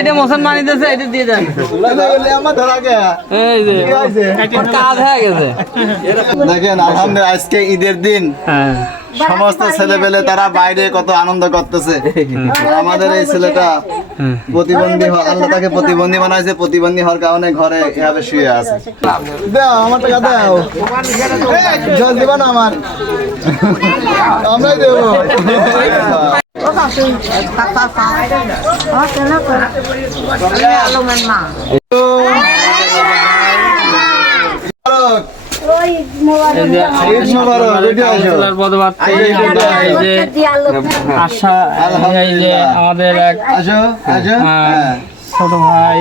এটা মুসলমানি দিয়েছে, এটা দিয়ে দেন। এই যে কাজ হয়ে গেছে। দেখেন আলহামদুলিল্লাহ আজকে ঈদের দিন সমস্ত ছেলেপেলে তারা বাইরে কত আনন্দ করতেছে। আমাদের এই ছেলেটা প্রতিবন্ধী, আল্লাহ তাকে প্রতিবন্ধী বানাইছে, প্রতিবন্ধী হওয়ার কারণে ঘরে এভাবে শুয়ে আছে। দাও আমার টাকা দাও, জল দিবা না আমার, আমরাই দেবো। আমাদের এক ছোট ভাই,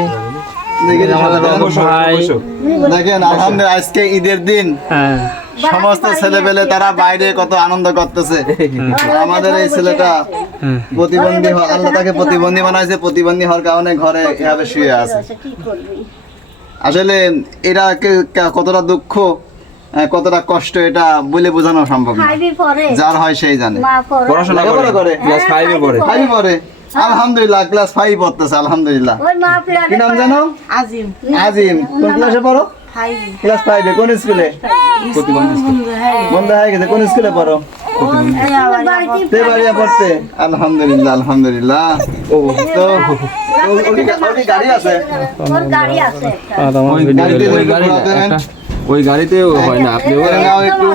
দেখেন আলহামদুলিল্লাহ আজকে ঈদের দিন সমস্ত ছেলেপেলে তারা বাইরে কত আনন্দ করতেছে। আমাদের এই ছেলেটা প্রতিবন্ধী, আল্লাহ তাকে প্রতিবন্ধী বানাইছে, প্রতিবন্ধী হওয়ার কারণে ঘরে এভাবে শুয়ে আছে। আসলে এরা কতটা দুঃখ, কতটা কষ্ট এটা বলে বোঝানো সম্ভব না, যার হয় সেই জানে। পড়াশোনা করে ক্লাস 5 এ পড়ে, 5 পড়ে আলহামদুলিল্লাহ, ক্লাস 5 পড়তেছে আলহামদুলিল্লাহ। কি নাম জানো? আজিম। আজিম কোন ক্লাসে পড়ো? 5। ক্লাস 5 এ কোন স্কুলে? বন্ধ হয়ে গেছে। কোন স্কুলে পড়ো? তেবাড়িয়া পড়তে। আলহামদুলিল্লাহ আলহামদুলিল্লাহ। ও তো ওর গাড়ি আছে? ওর গাড়ি আছে একটা। ওই গাড়িতে হয় না, আপনি নাও একটু।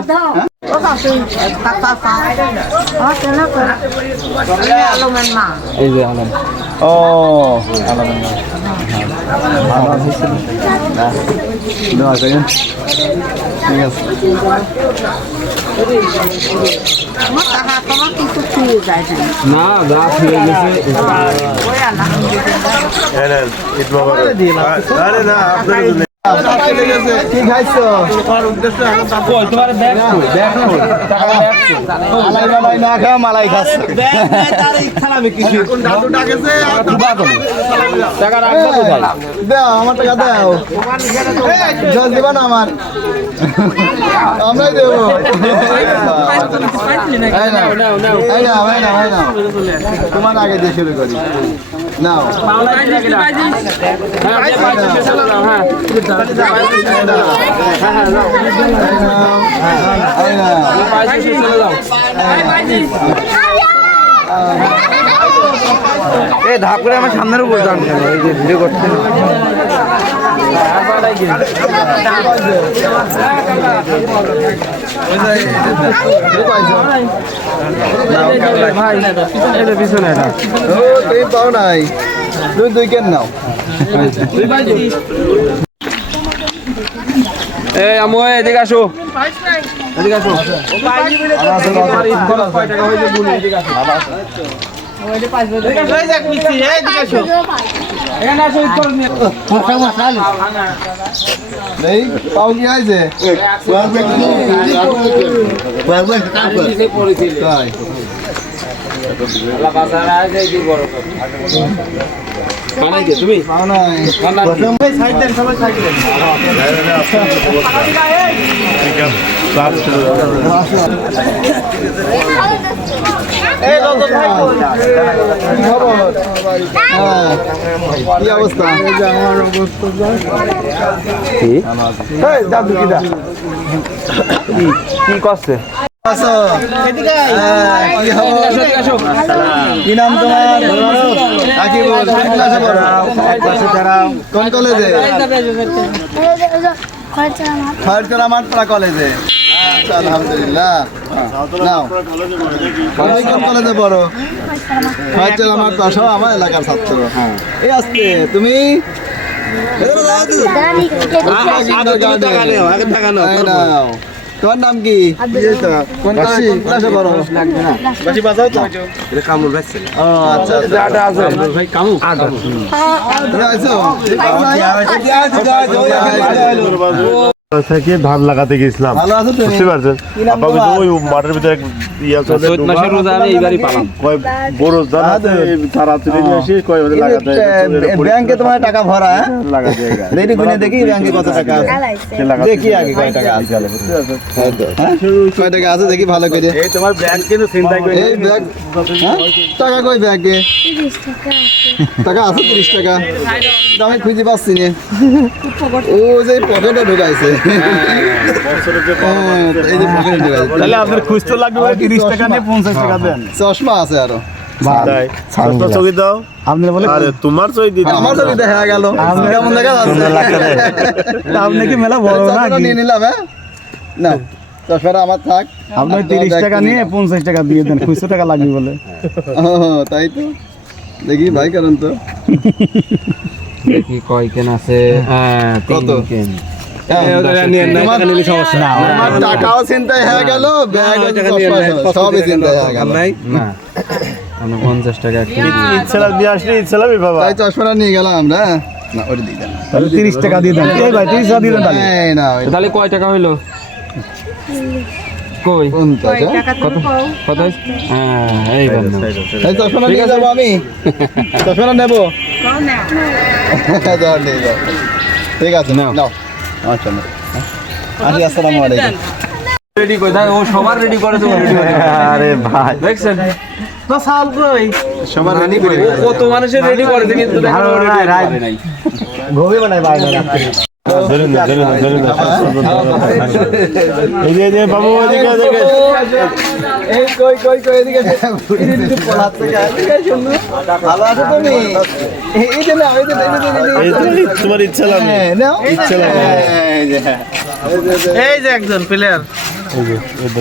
এই যে আলম। ও আলমের মা ভালো আছে, দোয়া করেন। ঠিক আছে। না যা ফিরে গেছে। কি খাইছো? না খাও মালাই খাচ্ছে। দাও আমার টাকা দাও, জল দিবা না আমার, আমরাই দেবো। তোমার আগে দিয়ে শুরু করি। নাও এই ধাপ করে আমার সামনের উপর যান কেন? এই যে ভিডিও করতে পিছনে তুমি পাও নাই, তুমি 2 কেন নাও। এই আমু এদিকে আসো, এদিকে আসো। পাও কি হয়েছে? তুমি পাও নাই? কি অবস্থা? আমার অবস্থা কি করছে? কি নাম তোমার? কোন কলেজে? খয়রতলা মাঠপাড়া কলেজে। আলহামদুলিল্লাহ। নাও কোন কলেজে পড়ো? খয়রতলা মাঠপাড়া, সব আমার এলাকার ছাত্র। এই আসতে তুমি তোমার নাম কি? কোন ক্লাসে পড়ো? কামুল ভাই ছিল। ও আচ্ছা ভাই কামু তুমি আইছো? থেকে ধান লাগাতে গেছিলাম, ভালো আছো তুমি? বুঝতে পারছেন? কি নাম আপাকে তোমার? ওই মাঠের ভিতরে ইয়া চলছে, চৈত মাসের রোজা আমি এইবারই পালাম। কয় বড় ধান আছে, তারা তুলে নিয়ে এসে কয় ওদের লাগাতে ব্যাংকে তোমার টাকা ভরা, হ্যাঁ? লাগাতে দেখি গুনে দেখি ব্যাংকে কত টাকা আছে। দেখি আগে কয় টাকা আছে, হ্যাঁ? কয় টাকা আছে দেখি ভালো করে। এই তোমার ব্যাংক কিন্তু চিন্তা করে এই ব্যাগ, হ্যাঁ? টাকা কই ব্যাগে? টাকা আছে 30 টাকা। এটা আমি খুঁজে পাচ্ছি না। ও যে পকেটে ঢুকাইছে। হ্যাঁ, এই যে পকেটে ঢুকাইছে। তাহলে আপনার খুঁজতে লাগবে 30 টাকা নিয়ে 50 টাকা দেন। চশমা আছে আরো। তাই তো ছবি দাও, আপনি বলে আরে তোমার ছবি দিন, আমার ছবি দেখা গেল। কেমন দেখা যাচ্ছে? আপনি কি মেলা বড় না কি? নিয়ে নিলাম, হ্যাঁ? না, চশমাটা আমার থাক। আপনি 30 টাকা নিয়ে 50 টাকা দিয়ে দেন, খুচরো টাকা লাগবে বলে। ও, তাই তো। দেখি ভাই করেন তো। দেখি কয় কেন আছে। হ্যাঁ, কত? 3 কেন। আমার টাকাও চিন্তায় হয়ে গেল, ব্যাগ সবই চিন্তায় হয়ে গেল। না, আমি 50 টাকা কিনে ইচ্ছা দিয়ে আসলে ইচ্ছা লাগবে বাবা। তাই চশমাটা নিয়ে গেলাম আমরা। না, ওটা দিয়ে দেন। তাহলে 30 টাকা দিয়ে দেন। এই ভাই 30 টাকা দিয়ে দেন তাহলে। এই না, ওই তাহলে কয় টাকা হইলো? কই 50, হ্যাঁ? কত হইছে? হ্যাঁ, এই বন্ধু। এই চশমাটা নিয়ে যাবো আমি। চশমাটা নেবো। যাও, নিয়ে যাও। ঠিক আছে, নাও। নাও। আচ্ছা, নাও। আসি, আসসালামু আলাইকুম। রেডি কই দাও, ও সবার রেডি করে তো রেডি করে। আরে ভাই, দেখছেন? তো সাল কই? সবার রেডি করে ও কত মানুষের রেডি করেছে কিন্তু দেখো ও রেডি করে নাই। ঘুমে বানাই ভাই না। ধরে না, ধরে না, ধরে না। এই যে বাবু ওদিকে ওদিকে, এই কই এদিকে এদিকে পলাচ্ছে কেন? এদিকে শোনো। ভালো আছো তুমি? এই যে নাও, এই যে এই যে তোমার ইচ্ছা লাগবে, হ্যাঁ, নাও। ইচ্ছা লাগবে। এই যে, এই যে একজন প্লেয়ার। এই যে,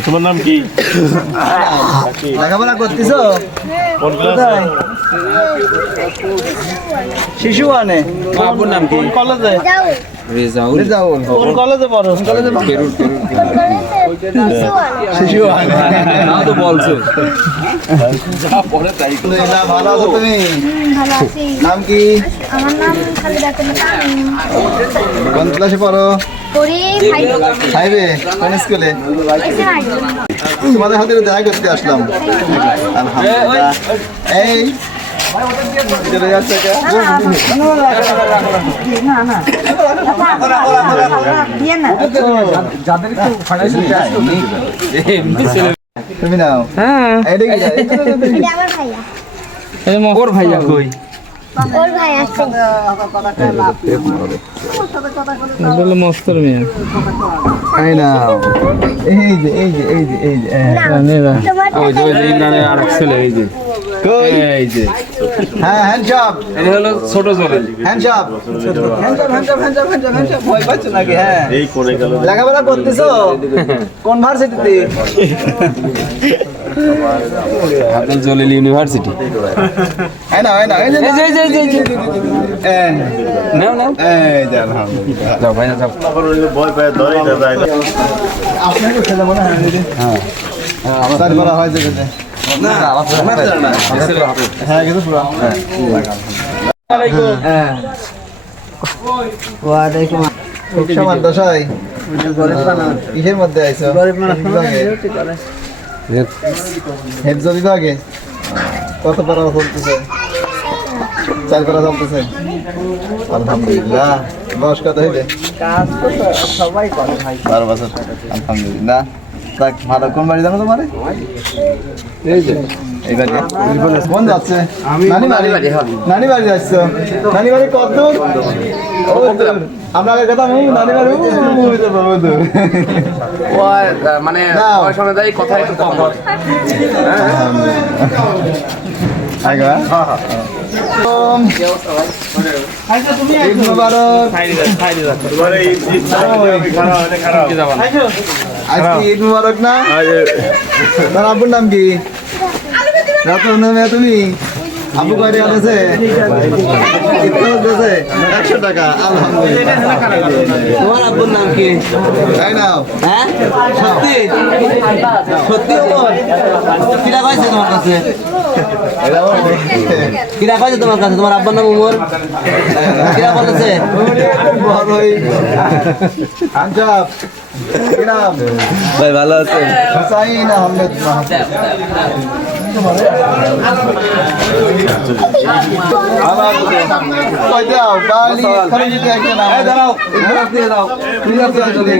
তোমার নাম কি? লেখাপড়া করতেছো? কোন ক্লাস? শিশু আনে। আপুর নাম কি? কলেজে। রেজাউল। রেজাউল। কোন কলেজে পড়ো? শিশু আনে। নাও তো বলছো। না, ভালো আছো তুমি? ভালো আছি। নাম কি? আমার নাম খালেদা খাতুন। কোন ক্লাসে পড়ো? পড়ি ফাইভে। কোন স্কুলে? তোমাদের হাতে দেখা করতে আসলাম। আলহামদুলিল্লাহ। এই চলে যাচ্ছে কে? তুমি নাও। হ্যাঁ, এইটা কি? এটা আমার ভাইয়া। ওর ভাইয়া কই? ওর ভাই আছে। বলে মস্তর মেয়ে। এই নাও। এই যে। তোমার ওই যে ইমরানের আরেক ছেলে এই যে। কই? এই যে। হ্যাঁ, হ্যান্ডশপ। এটা হলো ছোট ছেলে। হ্যান্ডশপ। ভয় পাচ্ছ নাকি? হ্যাঁ। এই কোণে গেল। লেখাপড়া করতেছো? কোন ভার্সিটিতে? আব্দুল জলিল ইউনিভার্সিটি। এই নাও। এই যে, নাও নাও। এই যে, আলহামদুলিল্লাহ। যাও ভাই যাও। ভয় পায় ধরে না যায় না। আপনাকে ছেলে মনে হয় দিদি? হ্যাঁ। আমার করা হয়েছে কেটে। না, আমার ছেলে না। ছেলে হবে। হ্যাঁ, কিন্তু পুরো। খুব সমান দশাই। কিসের মধ্যে আইছো? হেফজ বিভাগে। কত পারা চলতেছে? 4 পারা চলতেছে। আলহামদুলিল্লাহ। বয়স কত হইবে? সবাই করে ভাই। 12 বছর। আলহামদুলিল্লাহ। যাক, ভালো। কোন বাড়ি জানো তোমার? এই বাড়ি। কোন যাচ্ছে? নানি বাড়ি যাচ্ছ? নানি বাড়ি কত দূর? ও দূর। আমরা আগে কথা নানি বাড়ি মানে নাও। পয়সা অনুযায়ী কথা একটু কম হয়। ঈদ মুবারক। তোমার এই ইচ্ছা আমি খারাপ। আজকে ঈদ মুবারক না? তোমার আব্বুর নাম কি? রতন নামে তুমি? আবু কয় টাকা দিয়েছে? ইফতার দিয়েছে 100 টাকা। আলহামদুলিল্লাহ। তোমার আব্বুর নাম কি? তাই না? হ্যাঁ সত্যি সত্যি ওমর কিরা কইছে তোমার কাছে? কিরা কইছে তোমার কাছে? তোমার আব্বার নাম ওমর? কিরা বলেছে? বড়ই আঞ্জাব কি নাম? ভাই ভালো আছে? হুসাইন আহমেদ মাহমুদ। আমার কই দাও বালি খরচ দিতে একটা নাম। এই দাঁড়াও ইফতার দিয়ে দাও তুমি যাও চলে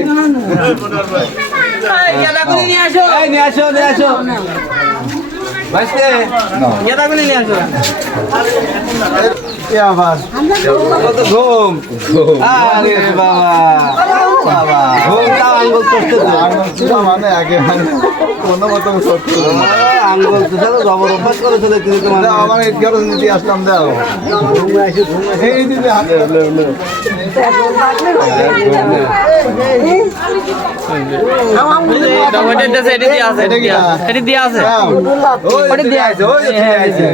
ইয়াদা করে নিয়ে আসো এই নিয়ে আসো ভাইস্তে ইয়াদা করে নিয়ে আসো কি আবার কত ঘুম আরে বাবা বাবা ঘুমটা আঙ্গুল করতে তো আঙুল ছিল মানে আগে মানে কোনো মতো সত্যি আঙ্গুল তো সাথে জবর অভ্যাস করেছে দেখতে তোমার দাও আমার এই গরজ নিতে আসলাম দাও এই দিবে হাতে এটা কি এটি দিয়ে আছে দাও ওরে দিয়ে আছে ওরে দিয়ে আছে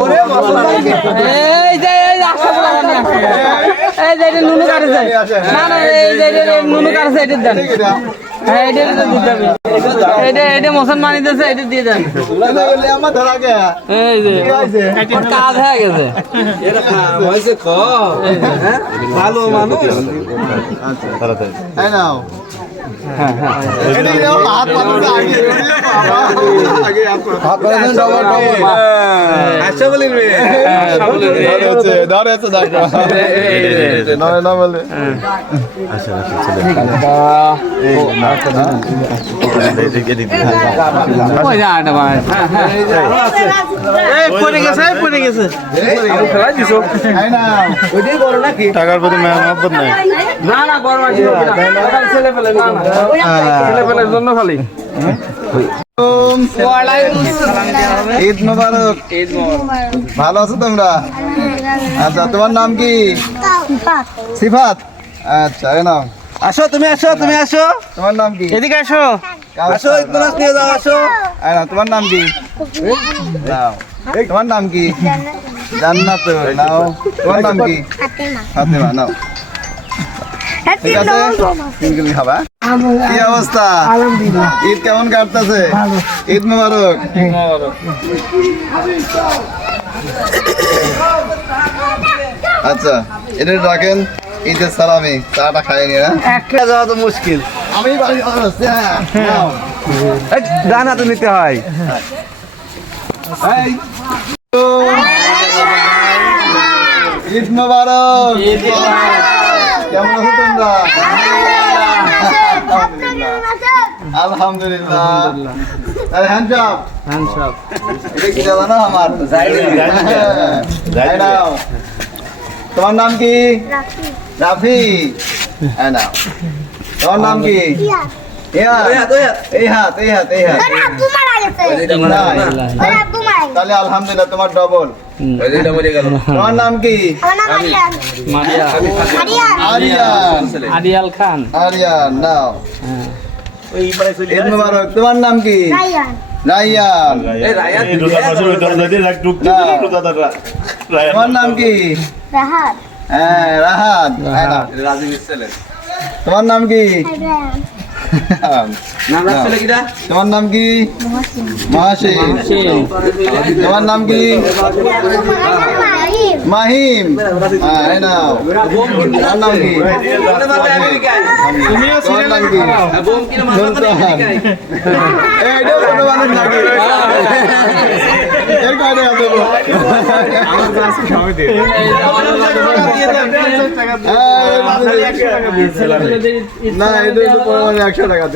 ওরে এই যে এই রাস্তা বলা জানি এই যে এটা নুনু কাটছে না না এই যে এটা নুনু কাটছে এটা দেন হ্যাঁ এটা দিতে হবে এটা মুসলমানি দিতেছে এটা দিয়ে দেন আমার ধরা গে এই যে কি হইছে কাজ হয়ে গেছে এটা হইছে ক হ্যাঁ ভালো মানুষ এই নাও এটা কি হাত পাততে আগে হাত পাততে ডবল আশা বলির রে ধরেছে দেখো না বলে ওই না এটা ভাই এই পড়ে গেছে আমি খেলাই দিছো এই নাও ওইটাই বড় নাকি টাকার প্রতি মহব্বত নাই। না না গরম আছে ছেলে ফেলে না না ছেলে ফেলের জন্য খালি ঈদ মোবারক। ভালো আছো তোমরা? আচ্ছা তোমার নাম কি? সিফাত। আচ্ছা এই নাও আসো তুমি আসো তোমার নাম কি? এদিকে আসো আসো ইতনাস নিয়ে যাও আসো এই নাও তোমার নাম কি? নাও তোমার নাম কি? জান্নাত। নাও তোমার নাম কি? ফাতেমা। নাও ঠিক আছে তুমি খাবা। কি অবস্থা? ঈদ কেমন কাটতেছে? ঈদ মোবারক। আচ্ছা এটা রাখেন ঈদের সালামি। চাটা খাই নি না? একটা যাওয়া তো মুশকিল আমি বাড়ি আসছি। হ্যাঁ নাও। এই দানা তো নিতে হয় এই ঈদ মোবারক। কেমন আছো তোমরা? আলহামদুলিল্লাহ। আরে হ্যান্ডস আপ। এটা কি জানো আমার? এই নাও। তোমার নাম কি? রাফি। এই নাও। তোমার নাম কি? এই হাত। তাহলে আলহামদুলিল্লাহ তোমার ডবল। তোমার নাম কি? আরিয়ান। আদিয়াল খান আরিয়ান। নাও ঈদ মোবারক। তোমার নাম কি? রাইয়ান। এই রোজা মাসের ভিতরে যদি এক টুক রোজাদাররা তোমার নাম কি? হ্যাঁ রাহাত। এই নাও। তোমার নাম কি? নাম রাখছিলে কিটা তোমার নাম কি? মহাসিন। তোমার নাম কি? মাহিম। এই নাও। তোমার নাম কি? তোমার নাম কি? বোম কিনা সুলতান। এইটাও ছোট মানুষ নাকি? এর কয়টা আছে গো? না এটা তো 100 টাকা।